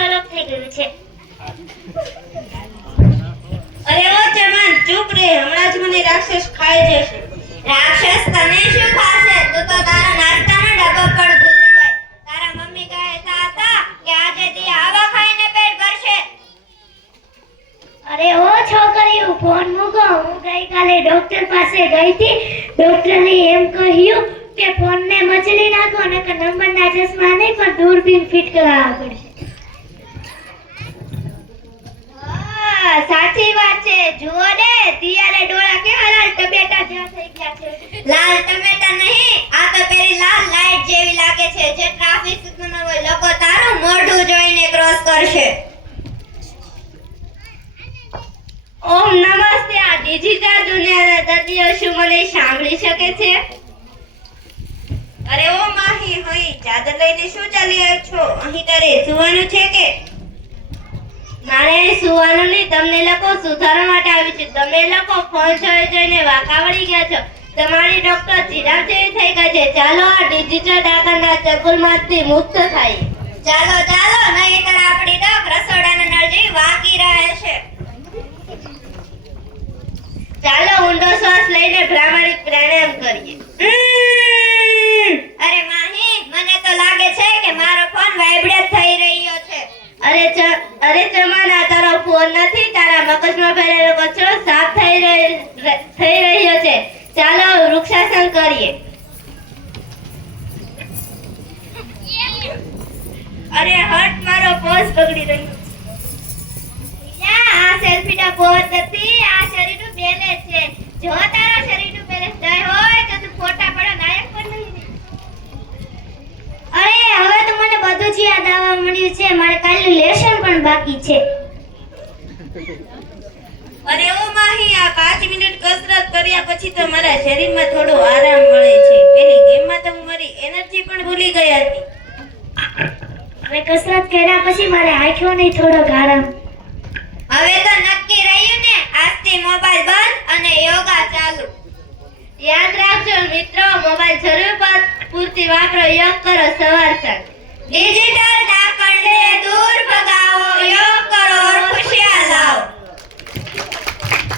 અલગ થઈ ગયું છે. અરે ઓ ચૂપ રે. હમણાં જ મને રાક્ષસ ખાઈ જશે. રાક્ષસ તને અરે ઓ છોકરીઓ ફોન મૂકો. હું ગઈકાલે ડોક્ટર પાસે ગઈ હતી. ડોક્ટરે એમ કહ્યું કે ફોનને મચલી નાખો ને કે નંબરના ચશ્મા નહીં, પણ દૂરબીન ફિટ કરાવવા પડશે. સાચી વાત છે. જુઓ ને તિયારે ડોળા કેવા લાલ ટમેટા જેવા થઈ ગયા છે લાલ ટમેટા નહીં આ તો પેલી લાલ લાઈટ જેવી લાગે છે જે ટ્રાફિક સિગ્નલ હોય લોકો તારું મોઢું જોઈને ક્રોસ કરશે ઓમ આ દુનિયાના દર્દીઓ શું મને સાંભળી શકે છે? અરે ઓ માહી, હોઈ, ચાદર લઈને શું ચાલી રહ્યો છો? અહીં તારે સુવાનું છે કે? મારે સુવાનું નહીં, તમને લોકો સુધારવા માટે આવી છે. તમે લોકો ફોન જોઈ જોઈને વાંકા વળી ગયા છો. તમારી ડોક્ટર જીરામ જેવી થઈ ગઈ છે. ચાલો આ ડિજિટલ ડાકરના ચકુલમાંથી મુક્ત થાય. ચાલો ચાલો નહીંતર લઈને ભ્રામરી પ્રાણાયામ કરીએ. અરે માહી, મને તો લાગે છે કે મારો ફોન વાઇબ્રેટ થઈ રહ્યો છે. અરે ચ, અરે ચમાના, તારો ફોન નથી, તારા મગજમાં ભરેલો કચરો સાફ થઈ રહ્યો થઈ રહ્યો છે. ચાલો, વૃક્ષાસન કરીએ. અરે હટ મારો પોઝ બગડી રહ્યો છે. આ સેલ્ફીના પોઝ નથી આ શરીરનું બેલેન્સ છે જો તારા શરીરનું બેલેન્સ નહીં હોય તો તું ફોટા પડો લાયક પણ નહીં અરે હવે તો મને બધું જ યાદ આવવા મળ્યું છે મારે કાલનું લેસન પણ બાકી છે. અને ઓ માહી આ પાંચ મિનિટ કસરત કર્યા પછી તમારા શરીરમાં થોડો આરામ મળે છે. પેલી ગેમમાં તો હું મારી એનર્જી પણ ભૂલી ગઈ હતી. હવે કસરત કર્યા પછી મારે આંખ્યો નહીં થોડો આરામ. હવે તો નક્કી રહ્યું ને આજથી મોબાઈલ બંધ અને યોગા ચાલુ. યાદ રાખજો મિત્રો મોબાઈલ જરૂર પર પૂરતી વાપરો યોગ કરો સવાર સાંજ. ડિજિટલ